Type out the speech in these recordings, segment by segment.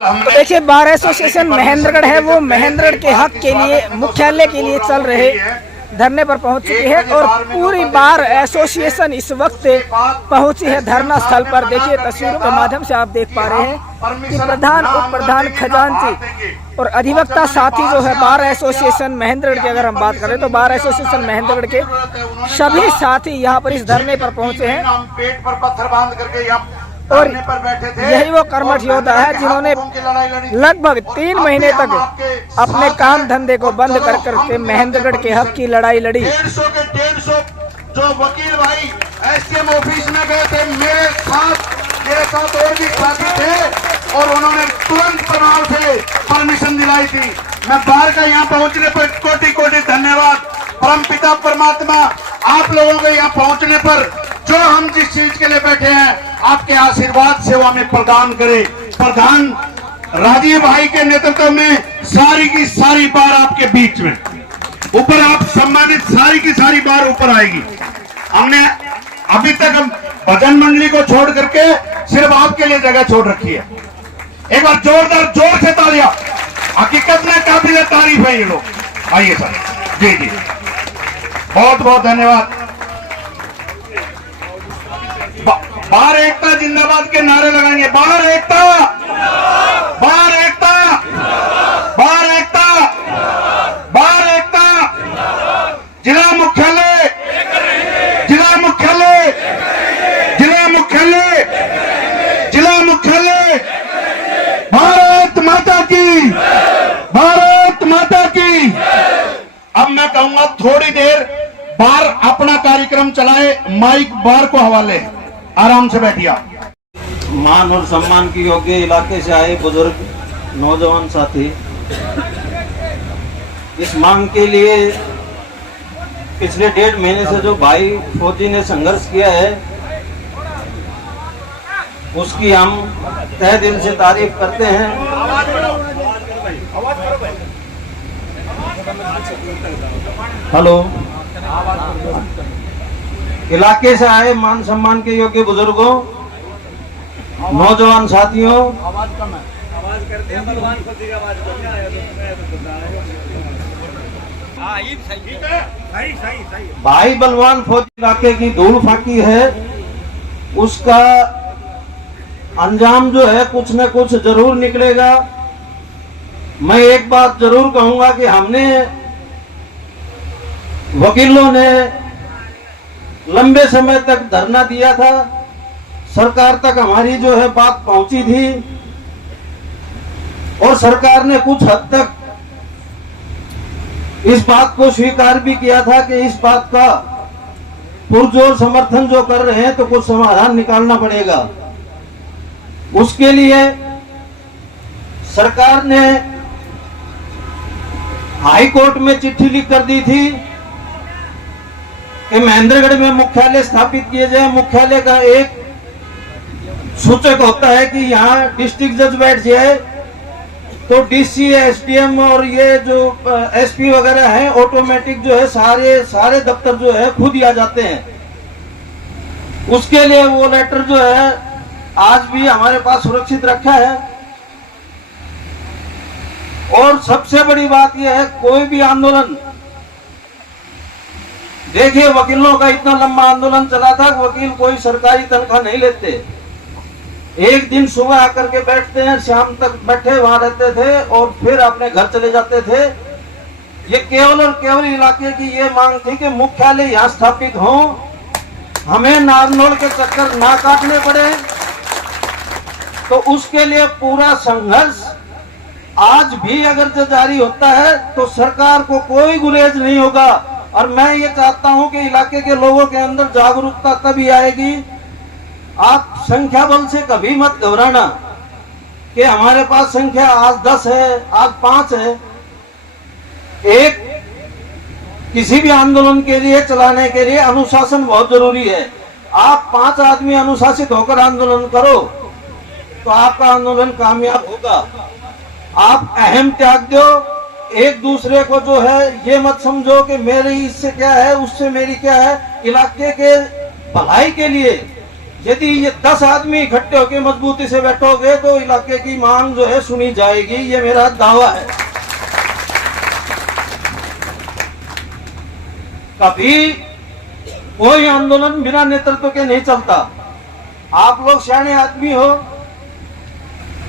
तो देखिए bar association Mahendragarh है वो महेंद्रगढ़ के हक के लिए मुख्यालय के लिए चल रहे धरने पर पहुंच चुकी है और पूरी बार एसोसिएशन इस वक्त पहुंची है धरना स्थल पर। देखिए तस्वीरों के माध्यम से आप देख पा रहे हैं कि प्रधान उप प्रधान खजांची और अधिवक्ता साथी जो है बार एसोसिएशन महेंद्रगढ़ की अगर हम बात करें तो बार एसोसिएशन महेंद्रगढ़ के सभी साथी यहाँ पर इस धरने पर पहुंचे हैं पेट पर पत्थर बांध करके और यही वो कर्मठ योद्धा है जिन्होंने लगभग 3 महीने तक अपने काम धंधे को बंद कर करके महेंद्रगढ़ के हक की लड़ाई लड़ी। 150 के 150 जो वकील भाई एसडीएम ऑफिस में गए थे मेरे साथ और भी साथी थे और उन्होंने तुरंत प्रभाव से परमिशन दिलाई थी। मैं बाहर का यहाँ पहुँचने पर कोटि कोटि धन्यवाद। परम पिता परमात्मा आप लोगों के यहाँ पहुँचने पर जो हम जिस चीज के लिए बैठे हैं आपके आशीर्वाद से वो हमें प्रदान करे। प्रधान राजीव भाई के नेतृत्व में सारी की सारी बार आपके बीच में ऊपर आप सम्मानित सारी की सारी बार ऊपर आएगी। हमने अभी तक हम भजन मंडली को छोड़ करके सिर्फ आपके लिए जगह छोड़ रखी है। एक बार जोरदार जोर से तालियां। हकीकत में काबिल तारीफ है ये लोग। आइए सर। जी जी बहुत बहुत धन्यवाद। बाहर एकता जिंदाबाद के नारे लगाएंगे। बाहर एकता, बाहर एकता, बाहर एकता, बाहर एकता। जिला मुख्यालय, जिला मुख्यालय, जिला मुख्यालय, जिला मुख्यालय। भारत माता की, भारत माता की। अब मैं कहूंगा थोड़ी देर बाहर अपना कार्यक्रम चलाए, माइक बाहर को हवाले। आराम से बैठिए। मान और सम्मान की योग्य इलाके से आए बुजुर्ग नौजवान साथी इस मांग के लिए पिछले 1.5 महीने से जो भाई फौजी ने संघर्ष किया है उसकी हम तहे दिल से तारीफ करते हैं। हेलो, इलाके से आए मान सम्मान के योग्य बुजुर्गों नौजवान साथियों, भाई बलवान फौजी इलाके की धूल फाकी है उसका अंजाम जो है कुछ न कुछ जरूर निकलेगा। मैं एक बात जरूर कहूंगा कि हमने वकीलों ने लंबे समय तक धरना दिया था, सरकार तक हमारी जो है बात पहुंची थी और सरकार ने कुछ हद तक इस बात को स्वीकार भी किया था कि इस बात का पुरजोर समर्थन जो कर रहे हैं तो कुछ समाधान निकालना पड़ेगा। उसके लिए सरकार ने हाई कोर्ट में चिट्ठी लिख कर दी थी कि महेंद्रगढ़ में मुख्यालय स्थापित किए जाए। मुख्यालय का एक सूचक होता है कि यहाँ डिस्ट्रिक्ट जज बैठ जाए तो डीसी, एसडीएम और ये जो एसपी वगैरह हैं ऑटोमेटिक जो है सारे दफ्तर जो है खुद ही आ जाते हैं। उसके लिए वो लेटर जो है आज भी हमारे पास सुरक्षित रखा है। और सबसे बड़ी बात यह है कोई भी आंदोलन, देखिए वकीलों का इतना लंबा आंदोलन चला था, वकील कोई सरकारी तनख्वाह नहीं लेते। एक दिन सुबह आकर के बैठते हैं, शाम तक बैठे वहां रहते थे और फिर अपने घर चले जाते थे। ये केवल और केवल इलाके की ये मांग थी कि मुख्यालय यहाँ स्थापित हो, हमें नारनौल के चक्कर ना काटने पड़े। तो उसके लिए पूरा संघर्ष आज भी अगर जो जारी होता है तो सरकार को कोई गुरेज नहीं होगा। और मैं ये चाहता हूं कि इलाके के लोगों के अंदर जागरूकता तभी आएगी। आप संख्या बल से कभी मत घबराना कि हमारे पास संख्या आज 10 है, आज 5 है। एक किसी भी आंदोलन के लिए चलाने के लिए अनुशासन बहुत जरूरी है। आप 5 आदमी अनुशासित होकर आंदोलन करो तो आपका आंदोलन कामयाब होगा। आप अहम त्याग दो, एक दूसरे को जो है ये मत समझो कि मेरी इससे क्या है उससे मेरी क्या है। इलाके के भलाई के लिए यदि ये 10 आदमी इकट्ठे होकर मजबूती से बैठोगे तो इलाके की मांग जो है सुनी जाएगी, ये मेरा दावा है। कभी कोई आंदोलन बिना नेतृत्व के नहीं चलता। आप लोग सियाने आदमी हो,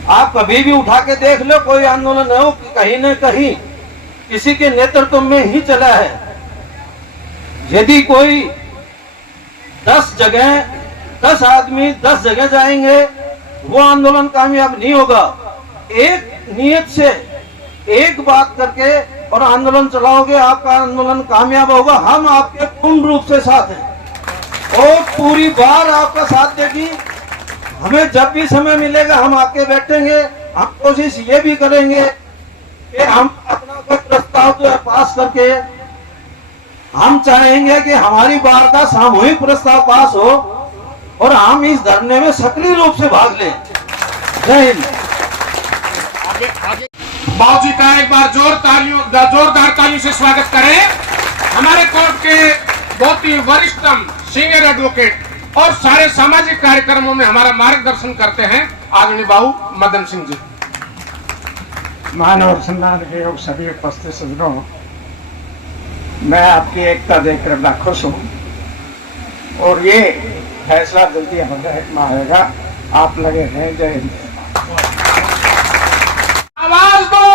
आप कभी भी उठा के देख लो, कोई आंदोलन हो कहीं न कहीं किसी के नेतृत्व में ही चला है। यदि कोई 10 आदमी 10 जगह जाएंगे, वो आंदोलन कामयाब नहीं होगा। एक नियत से एक बात करके और आंदोलन चलाओगे, आपका आंदोलन कामयाब होगा। हम आपके पूर्ण रूप से साथ हैं और पूरी बार आपका साथ देगी। हमें जब भी समय मिलेगा हम आके बैठेंगे। हम कोशिश ये भी करेंगे कि हम अपना कोई प्रस्ताव जो है पास करके, हम चाहेंगे कि हमारी बार का सामूहिक प्रस्ताव पास हो और हम इस धरने में सक्रिय रूप से भाग लें। जय हिंद। बाबूजी का एक बार जोरदार तालियों से स्वागत करें। हमारे कोर्ट के बहुत ही वरिष्ठतम सीनियर एडवोकेट और सारे सामाजिक कार्यक्रमों में हमारा मार्गदर्शन करते हैं आदरणीय बाबू मदन सिंह जी। मानव सम्मान के योग सभी उपस्थित सज्जनों, मैं आपकी एकता देखकर बड़ा खुश हूँ और ये फैसला जल्दी हमारे में आएगा। आप लगे हैं। जय हिंद। आवाज दो।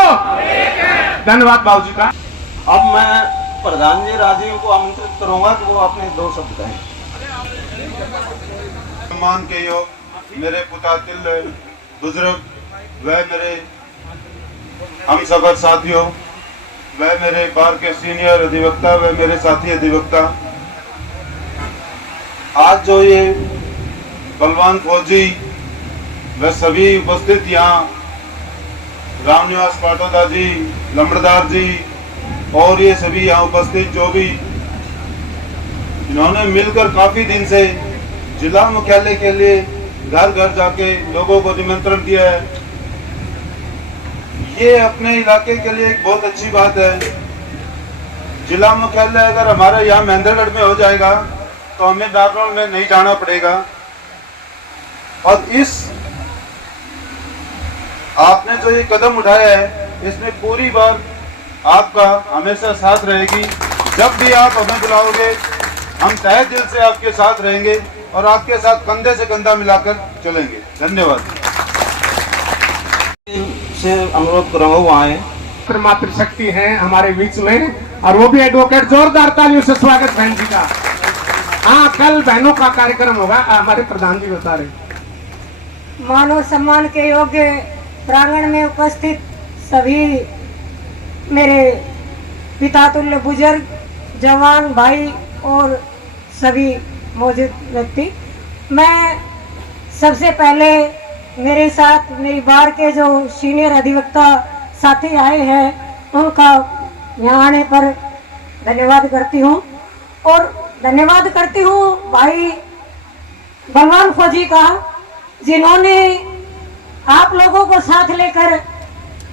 धन्यवाद बाबूजी का। अब मैं प्रधान जी राजीव को आमंत्रित करूंगा कि वो अपने 2 शब्द कहें। सम्मान के योग मेरे पुतातिल बुजुर्ग व मेरे हम सफर साथियों व मेरे बार के सीनियर अधिवक्ता व मेरे साथी अधिवक्ता, आज जो ये बलवान फौजी व सभी उपस्थित यहाँ रामनिवास पाटोदा जी, लंबड़दार जी और ये सभी यहाँ उपस्थित जो भी इन्होंने मिलकर काफी दिन से जिला मुख्यालय के लिए घर घर जाके लोगों को निमंत्रण दिया है, ये अपने इलाके के लिए एक बहुत अच्छी बात है। जिला मुख्यालय अगर हमारे यहाँ महेंद्रगढ़ में हो जाएगा तो हमें नारनौल में नहीं जाना पड़ेगा। और इस आपने जो ये कदम उठाया है, इसमें पूरी बार आपका हमेशा साथ रहेगी। जब भी आप हमें बुलाओगे हम तहे दिल से आपके साथ रहेंगे और आपके साथ कंधे से कंधा मिलाकर चलेंगे। धन्यवाद। से अनुरोध करूंगा वो आए। मातृशक्ति है हमारे बीच में और वो भी एडवोकेट। जोरदार तालियों से स्वागत बहन जी का। हाँ, कल बहनों का कार्यक्रम होगा, हमारे प्रधान जी बता रहे। मानव सम्मान के योग्य प्रांगण में उपस्थित सभी मेरे पितातुल्य बुजुर्ग, जवान भाई और सभी मौजूद व्यक्ति, मैं सबसे पहले मेरे साथ मेरी बार के जो सीनियर अधिवक्ता साथी आए हैं उनका यहाँ आने पर धन्यवाद करती हूँ और धन्यवाद करती हूँ भाई बलवान फौजी का, जिन्होंने आप लोगों को साथ लेकर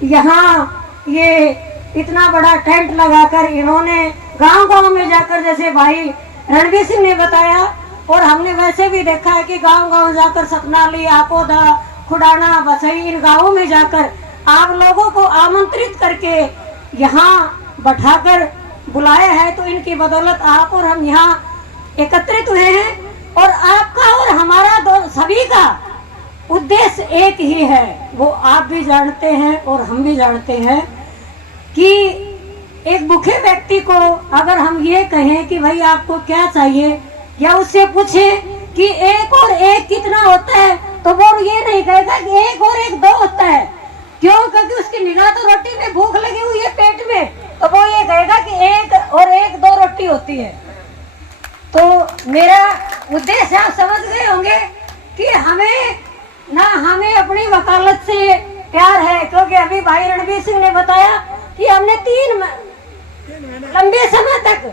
यहाँ ये इतना बड़ा टेंट लगाकर इन्होंने गांव-गांव में जाकर, जैसे भाई रणवीर सिंह ने बताया और हमने वैसे भी देखा है कि गांव-गांव जाकर सतनाली, आकोदा, खुडाना, बसई, इन गांवों में जाकर आप लोगों को आमंत्रित करके यहाँ बैठाकर बुलाया है। तो इनकी बदौलत आप और हम यहाँ एकत्रित हुए हैं और आपका और हमारा सभी का उद्देश्य एक ही है। वो आप भी जानते हैं और हम भी जानते हैं कि एक भूखे व्यक्ति को अगर हम ये कहें कि भाई आपको क्या चाहिए, या उससे पूछें कि 1 और 1 कितना होता है, तो वो ये नहीं कहेगा कि 1 और 1 2 होता है। क्यों? क्योंकि उसकी निगाह तो रोटी में भूख लगी हुई है पेट में, तो वो ये कहेगा कि 1 और 1 2 रोटी होती है। तो मेरा उद्देश्य आप समझ गए होंगे कि हमें अपनी वकालत से प्यार है, क्योंकि अभी भाई रणवीर सिंह ने बताया कि हमने 3 लंबे समय तक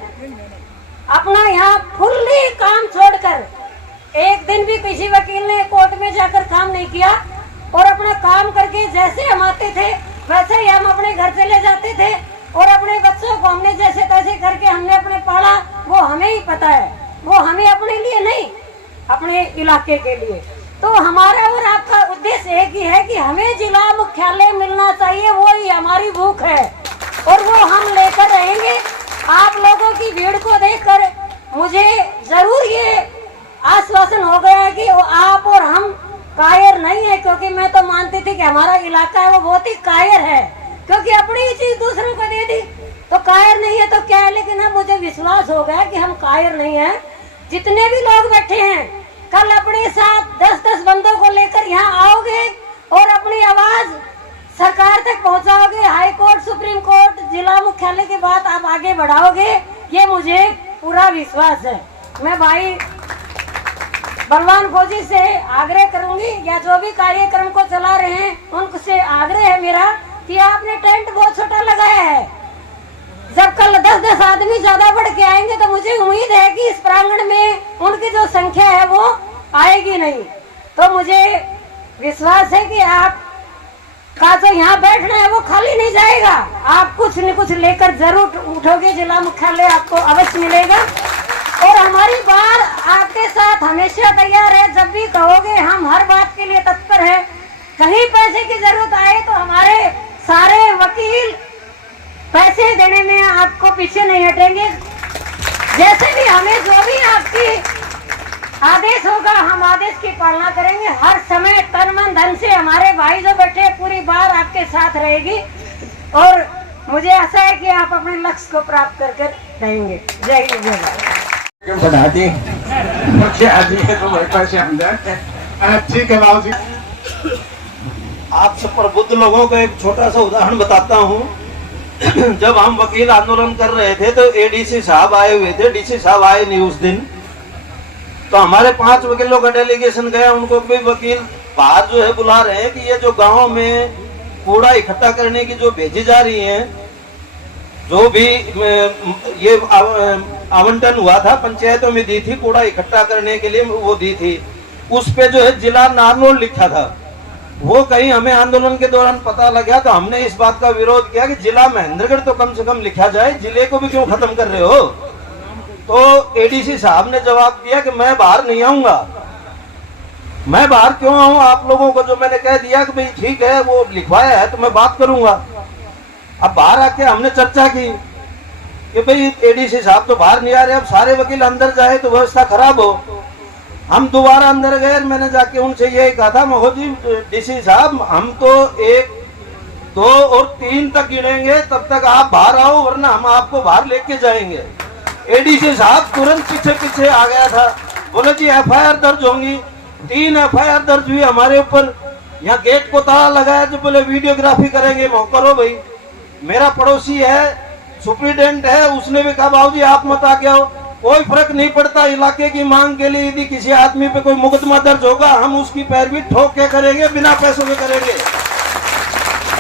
अपना यहाँ फुल्ली काम छोड़कर एक दिन भी किसी वकील ने कोर्ट में जाकर काम नहीं किया और अपना काम करके जैसे हम आते थे वैसे ही हम अपने घर चले जाते थे और अपने बच्चों को हमने जैसे तैसे करके हमने अपने पाला, वो हमें ही पता है। वो हमें अपने लिए नहीं, अपने इलाके के लिए। तो हमारा और आपका उद्देश्य एक ही है कि हमें जिला मुख्यालय मिलना चाहिए, वो ही हमारी भूख है और वो हम लेकर रहेंगे। आप लोगों की भीड़ को देखकर मुझे जरूर ये आश्वासन हो गया है कि आप और हम कायर नहीं है, क्योंकि मैं तो मानती थी कि हमारा इलाका है वो बहुत ही कायर है, क्योंकि अपनी ही चीज दूसरों को दे दी तो कायर नहीं है तो क्या है। लेकिन अब मुझे विश्वास हो गया कि हम कायर नहीं है। जितने भी लोग बैठे हैं, कल अपने साथ 10-10 बंदों को लेकर यहाँ आओगे और अपनी आवाज सरकार तक पहुँचाओगे, हाई कोर्ट, सुप्रीम कोर्ट, जिला मुख्यालय की बात आप आगे बढ़ाओगे, ये मुझे पूरा विश्वास है। मैं भाई बलवान फौजी से आग्रह करूंगी, या जो भी कार्यक्रम को चला रहे हैं उनसे आग्रह है मेरा कि आपने टेंट बहुत छोटा लगाया है। जब कल 10-10 आदमी ज्यादा बढ़ के आएंगे तो मुझे उम्मीद है कि इस प्रांगण में उनकी जो संख्या है वो आएगी नहीं। तो मुझे विश्वास है कि आप का जो यहाँ बैठना है वो खाली नहीं जाएगा, आप कुछ न कुछ लेकर जरूर उठोगे। जिला मुख्यालय आपको अवश्य मिलेगा और हमारी बात आपके साथ हमेशा तैयार है। जब भी कहोगे हम हर बात के लिए तत्पर है। कहीं पैसे की जरूरत आए तो हमारे सारे वकील पैसे देने में आपको पीछे नहीं हटेंगे। जैसे भी हमें जो भी आपकी आदेश होगा हम आदेश की पालना करेंगे। हर समय तन मन धन से हमारे भाई जो बैठे पूरी बार आपके साथ रहेगी और मुझे आशा है कि आप अपने लक्ष्य को प्राप्त कर रहेंगे। जय हिंद, जय भारत। बढ़ा दी मुखिया जी तो मेरे पास अंदर ठीक है बाबू जी। आप सब प्रबुद्ध लोगों का एक छोटा सा उदाहरण बताता हूँ। जब हम वकील आंदोलन कर रहे थे तो एडीसी साहब आए हुए थे, डीसी साहब आए नहीं उस दिन, तो हमारे 5 वकीलों का डेलीगेशन गया। उनको भी वकील बाहर जो है बुला रहे हैं कि ये जो गांव में कूड़ा इकट्ठा करने की जो भेजी जा रही है, जो भी ये आवंटन हुआ था पंचायतों में दी थी कूड़ा इकट्ठा करने के लिए, वो दी थी, उस पे जो है जिला नारनौल लिखा था। वो कहीं हमें आंदोलन के दौरान पता लगा तो हमने इस बात का विरोध किया कि जिला महेंद्रगढ़ तो कम से कम लिखा जाए, जिले को भी क्यों खत्म कर रहे हो। तो एडीसी साहब ने जवाब दिया कि मैं बाहर नहीं आऊंगा। मैं बाहर क्यों आऊं, आप लोगों को जो मैंने कह दिया कि भाई ठीक है वो लिखवाया है तो मैं बात करूंगा। अब बाहर आके हमने चर्चा की कि भाई एडीसी साहब तो बाहर नहीं आ रहे, अब सारे वकील अंदर जाए तो व्यवस्था खराब हो। हम दोबारा अंदर गए, मैंने जाके उनसे यही कहा था, महो जी डीसी साहब हम तो 1, 2 और 3 तक गिनेंगे तब तक आप बाहर आओ, वरना हम आपको बाहर लेके जाएंगे। एडीसी साहब तुरंत पीछे आ गया था, बोले जी एफआईआर दर्ज होंगी। 3 एफआईआर दर्ज हुई हमारे ऊपर। यहाँ गेट को ताला लगाया, जो बोले वीडियोग्राफी करेंगे, वो करो भाई। मेरा पड़ोसी है, सुप्रिटेंडेंट है, उसने भी कहा बाबू जी आप मत आ गए हो, कोई फर्क नहीं पड़ता। इलाके की मांग के लिए यदि किसी आदमी पे कोई मुकदमा दर्ज होगा हम उसकी पैरवी ठोक के करेंगे, बिना पैसों के करेंगे।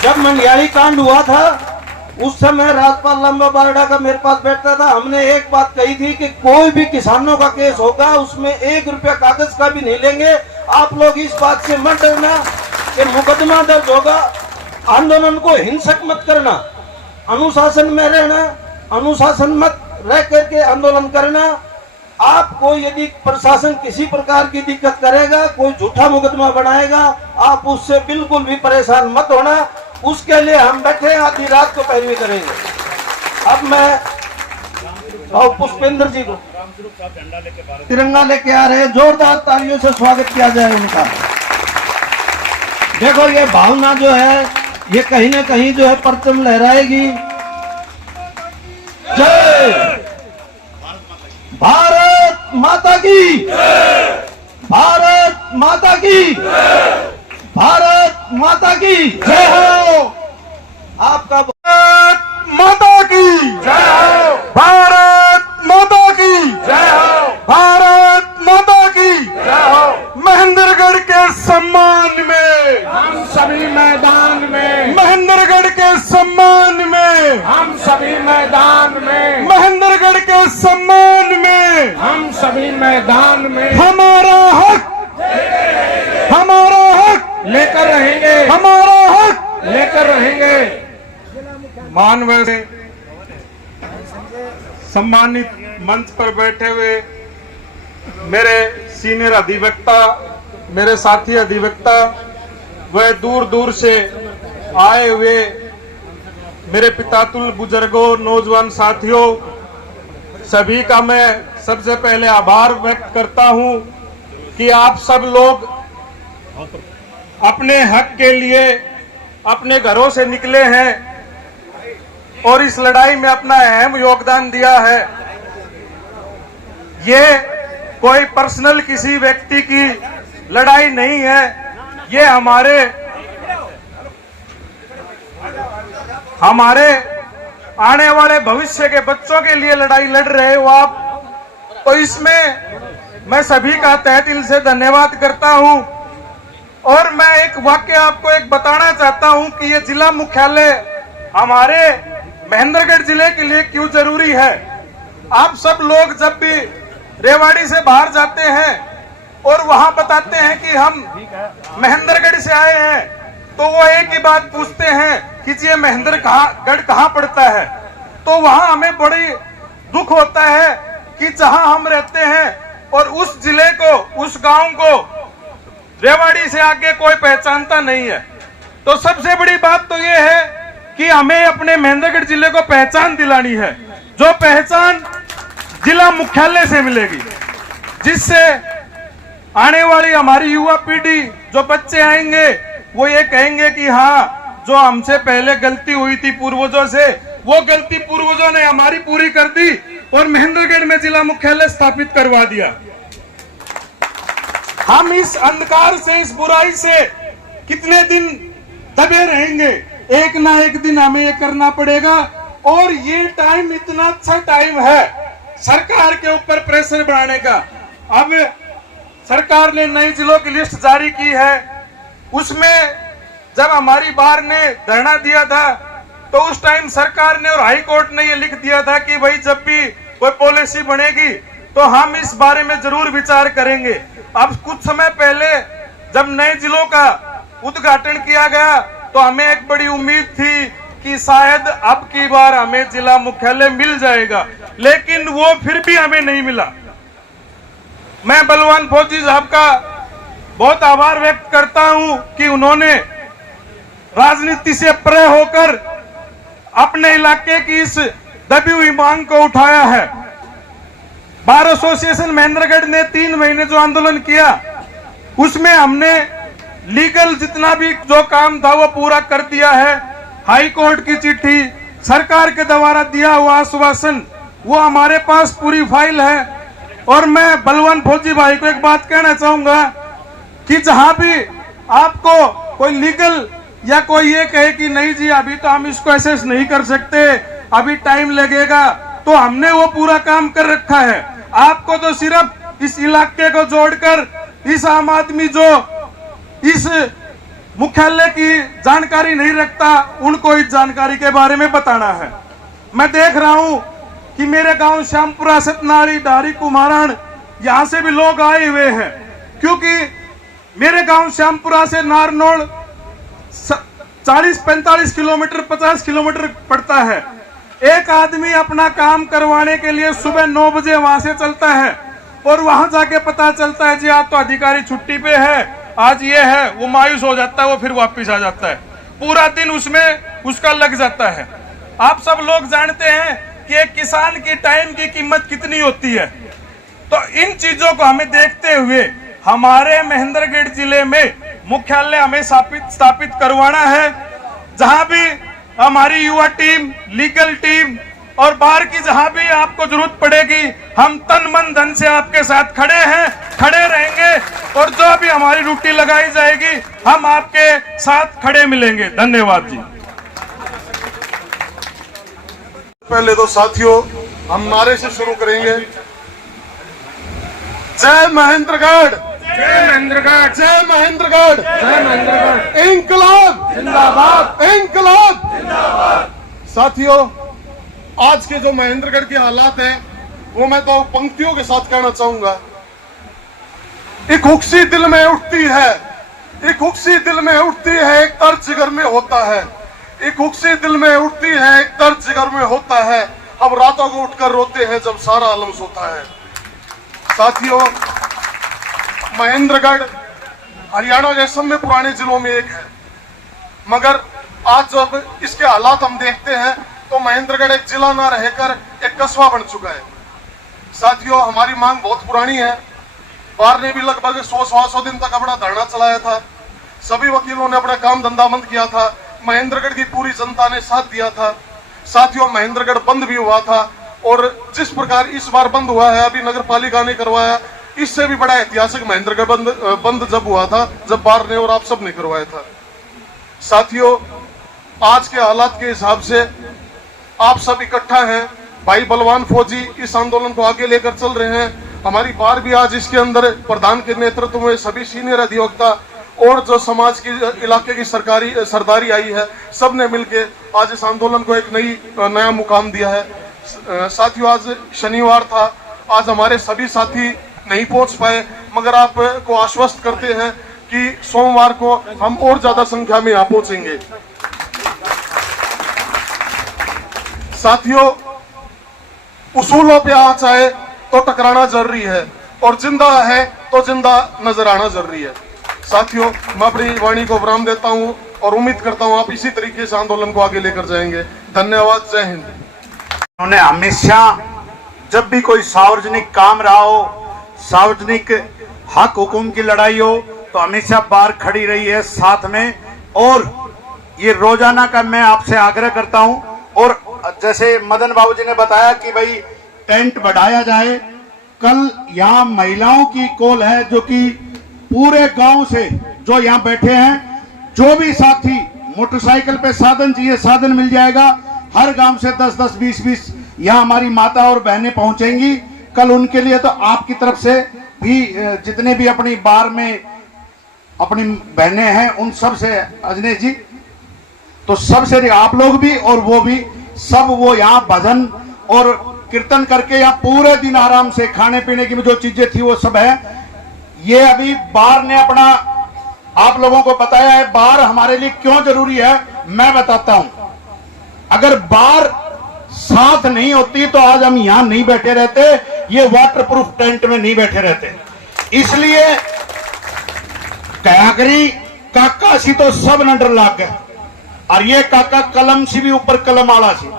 जब मंडियाली कांड हुआ था उस समय राजपाल लंबा बारडा का मेरे पास बैठता था। हमने एक बात कही थी कि कोई भी किसानों का केस होगा उसमें 1 रुपया कागज का भी नहीं लेंगे। आप लोग इस बात से मत डरना कि मुकदमा दर्ज होगा। आंदोलन को हिंसक मत करना, अनुशासन में रहना, अनुशासन मत रह करके आंदोलन करना। आपको यदि प्रशासन किसी प्रकार की दिक्कत करेगा, कोई झूठा मुकदमा बनाएगा, आप उससे बिल्कुल भी परेशान मत होना। उसके लिए हम बैठे आधी रात को पैरवी करेंगे। अब मैं और पुष्पेंद्र जी को तिरंगा लेके आ रहे हैं, जोरदार तालियों से स्वागत किया जाए उनका। देखो ये भावना जो है ये कहीं ना कहीं जो है परचम लहराएगी। जय भारत माता की, भारत माता की, भारत माता की जय हो। आपका भारत माता की जय हो, भारत माता की जय हो, भारत माता की जय हो। महेंद्रगढ़ के सम्मान में हम सभी मैदान में, महेंद्रगढ़ के सम्मान में, हम सभी मैदान में, महेंद्रगढ़ के सम्मान में हम सभी मैदान में हमारा हक, हमारा हक लेकर रहेंगे, हमारा हक लेकर रहेंगे। मानव से सम्मानित मंच पर बैठे हुए मेरे सीनियर अधिवक्ता, मेरे साथी अधिवक्ता, वह दूर दूर से आए हुए मेरे पितातुल बुजुर्गों, नौजवान साथियों, सभी का मैं सबसे पहले आभार व्यक्त करता हूं कि आप सब लोग अपने हक के लिए अपने घरों से निकले हैं और इस लड़ाई में अपना अहम योगदान दिया है। ये कोई पर्सनल किसी व्यक्ति की लड़ाई नहीं है, ये हमारे आने वाले भविष्य के बच्चों के लिए लड़ाई लड़ रहे हो आप। तो इसमें मैं सभी का तहे दिल से धन्यवाद करता हूं। और मैं एक वाक्य आपको एक बताना चाहता हूं कि ये जिला मुख्यालय हमारे महेंद्रगढ़ जिले के लिए क्यों जरूरी है। आप सब लोग जब भी रेवाड़ी से बाहर जाते हैं और वहां बताते हैं कि हम महेंद्रगढ़ से आए हैं, तो वो एक ही बात पूछते हैं कि ये महेंद्रगढ़ कहाँ पड़ता है। तो वहां हमें बड़ी दुख होता है कि जहां हम रहते हैं और उस जिले को, उस गांव को रेवाड़ी से आगे कोई पहचानता नहीं है। तो सबसे बड़ी बात तो ये है कि हमें अपने महेंद्रगढ़ जिले को पहचान दिलानी है, जो पहचान जिला मुख्यालय से मिलेगी, जिससे आने वाली हमारी युवा पीढ़ी, जो बच्चे आएंगे, वो ये कहेंगे कि हाँ, जो हमसे पहले गलती हुई थी पूर्वजों से, वो गलती पूर्वजों ने हमारी पूरी कर दी और महेंद्रगढ़ में जिला मुख्यालय स्थापित करवा दिया। हम इस अंधकार से, इस बुराई से कितने दिन दबे रहेंगे, एक ना एक दिन हमें ये करना पड़ेगा। और ये टाइम इतना अच्छा टाइम है सरकार के ऊपर प्रेशर बढ़ाने का। अब सरकार ने नई जिलों की लिस्ट जारी की है, उसमें जब हमारी बार ने धरना दिया था तो उस टाइम सरकार ने और हाई कोर्ट ने ये लिख दिया था कि भाई जब भी कोई पॉलिसी बनेगी तो हम इस बारे में जरूर विचार करेंगे। अब कुछ समय पहले जब नए जिलों का उद्घाटन किया गया तो हमें एक बड़ी उम्मीद थी कि शायद अब की बार हमें जिला मुख्यालय मिल जाएगा, लेकिन वो फिर भी हमें नहीं मिला। मैं बलवान फौजी साहब का बहुत आभार व्यक्त करता हूं कि उन्होंने राजनीति से परे होकर अपने इलाके की इस दबी हुई मांग को उठाया है। बार एसोसिएशन महेंद्रगढ़ ने 3 महीने जो आंदोलन किया, उसमें हमने लीगल जितना भी जो काम था वो पूरा कर दिया है। हाई कोर्ट की चिट्ठी, सरकार के द्वारा दिया हुआ आश्वासन, वो हमारे पास पूरी फाइल है। और मैं बलवान फौजी भाई को एक बात कहना चाहूंगा कि जहां भी आपको कोई लीगल या कोई ये कहे कि नहीं जी अभी तो हम इसको एसेस नहीं कर सकते, अभी टाइम लगेगा, तो हमने वो पूरा काम कर रखा है। आपको तो सिर्फ इस इलाके को जोड़कर इस आम आदमी जो इस मुख्यालय की जानकारी नहीं रखता, उनको इस जानकारी के बारे में बताना है। मैं देख रहा हूं कि मेरे गांव श्यामपुरा, सतनाड़ी, डारी, कुमारण, यहां से भी लोग आए हुए हैं, क्योंकि मेरे गांव श्यामपुरा से नारनौल 40-45 किलोमीटर, 50 किलोमीटर पड़ता है। एक आदमी अपना काम करवाने के लिए सुबह 9 बजे वहां से चलता है और वहां जाके पता चलता है जी आज तो अधिकारी छुट्टी पे है, आज ये है, वो मायूस हो जाता है, वो फिर वापस आ जाता है। पूरा दिन उसमें उसका लग जाता है। आप सब लोग जानते हैं कि एक किसान की टाइम की कीमत कितनी होती है। तो इन चीजों को हमें देखते हुए हमारे महेंद्रगढ़ जिले में मुख्यालय हमें स्थापित करवाना है, जहां भी हमारी युवा टीम, लीगल टीम और बाहर की जहां भी आपको जरूरत पड़ेगी, हम तन मन धन से आपके साथ खड़े हैं, खड़े रहेंगे। और जो भी हमारी ड्यूटी लगाई जाएगी, हम आपके साथ खड़े मिलेंगे। धन्यवाद जी। पहले तो साथियों हम नारे से शुरू करेंगे। जय महेंद्रगढ़, जय महेंद्रगढ़, जय महेंद्रगढ़, जय महेंद्रगढ़, इंकलाब जिंदाबाद, इंकलाब जिंदाबाद। साथियों, आज के जो महेंद्रगढ़ के हालात हैं वो मैं तो पंक्तियों के साथ कहना चाहूंगा। एक हुक्सी दिल में उठती है, एक हुक्सी दिल में उठती है, एक दर्द जिगर में होता है। एक हुक्सी दिल में उठती है, एक दर्द जिगर में होता है। हम रातों को उठकर रोते हैं जब सारा आलम सोता है। साथियों, महेंद्रगढ़ हरियाणा जैसे में पुराने जिलों में एक है, मगर आज जब इसके हालात हम देखते हैं तो महेंद्रगढ़ एक जिला ना रहकर एक कस्बा बन चुका है। साथियों, हमारी मांग बहुत पुरानी है। बार ने भी लगभग 100-125 दिन तक अपना धरना चलाया था। सभी वकीलों ने अपना काम धंधा बंद किया था। महेंद्रगढ़ की पूरी जनता ने साथ दिया था। साथियों, महेंद्रगढ़ बंद भी हुआ था, और जिस प्रकार इस बार बंद हुआ है, अभी नगर पालिका ने करवाया, इससे भी बड़ा ऐतिहासिक महेंद्रगढ़ बंद जब हुआ था, जब बार ने और आप सब ने करवाया था। साथियों, आज के हालात के हिसाब से आप सब इकट्ठा हैं। भाई बलवान फौजी इस आंदोलन को आगे लेकर चल रहे हैं। हमारी बार भी आज इसके अंदर प्रधान के नेतृत्व में सभी सीनियर अधिवक्ता और जो समाज की इलाके की सरदारी आई है, सब ने मिलकर आज इस आंदोलन को एक नया मुकाम दिया है। साथियों, आज शनिवार था, आज हमारे सभी साथी नहीं पहुंच पाए, मगर आपको आश्वस्त करते हैं कि सोमवार को हम और ज्यादा संख्या में यहाँ पहुंचेंगे। साथियों, उसूलों पे आज आए तो टकराना जरूरी है, और जिंदा है तो जिंदा नजर आना जरूरी है। साथियों, मैं अपनी वाणी को विराम देता हूं और उम्मीद करता हूं आप इसी तरीके से आंदोलन को आगे लेकर जाएंगे। धन्यवाद। जय हिंद। उन्होंने हमेशा जब भी कोई सार्वजनिक काम रहा हो, सार्वजनिक हक हुकुम की लड़ाई हो, तो हमेशा बार खड़ी रही है साथ में। और ये रोजाना का मैं आपसे आग्रह करता हूं। और जैसे मदन बाबू जी ने बताया कि भाई टेंट बढ़ाया जाए, कल यहाँ महिलाओं की कॉल है, जो कि पूरे गांव से जो यहाँ बैठे हैं, जो भी साथी मोटरसाइकिल पे साधन चाहिए, साधन मिल जाएगा। हर गांव से 10-10, 20-20 यहाँ हमारी माता और बहनें पहुंचेंगी कल उनके लिए। तो आपकी तरफ से भी जितने भी अपनी बार में अपनी बहनें हैं, उन सब से अजने जी, तो सबसे आप लोग भी और वो भी सब, वो यहाँ भजन और कीर्तन करके यहाँ पूरे दिन आराम से खाने पीने की जो चीजें थी वो सब है। ये अभी बार ने अपना आप लोगों को बताया है, बार हमारे लिए क्यों जरूरी है मैं बताता हूं। अगर बार साथ नहीं होती तो आज हम यहां नहीं बैठे रहते, ये वाटरप्रूफ टेंट में नहीं बैठे रहते। इसलिए कयाकरी काका सी तो सब न डर लाग गए, और ये काका कलम से भी ऊपर कलम आला सी।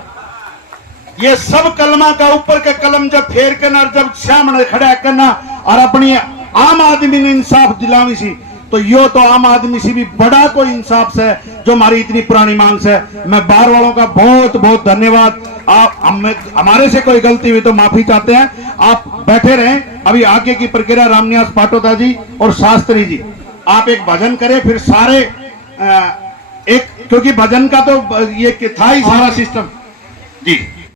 ये सब कलमा का ऊपर के कलम जब फेर करना, जब सामने खड़ा करना और अपनी आम आदमी ने इंसाफ दिलावी सी, तो यो तो आम आदमी से भी बड़ा कोई इंसाफ से जो हमारी इतनी पुरानी मांग से। मैं बार वालों का बहुत बहुत धन्यवाद। आप हमारे से कोई गलती हुई तो माफी चाहते हैं। आप बैठे रहें, अभी आगे की प्रक्रिया रामनिवास पाटोदा जी और शास्त्री जी, आप एक भजन करें, फिर सारे एक, क्योंकि भजन का तो ये था ही सारा सिस्टम जी।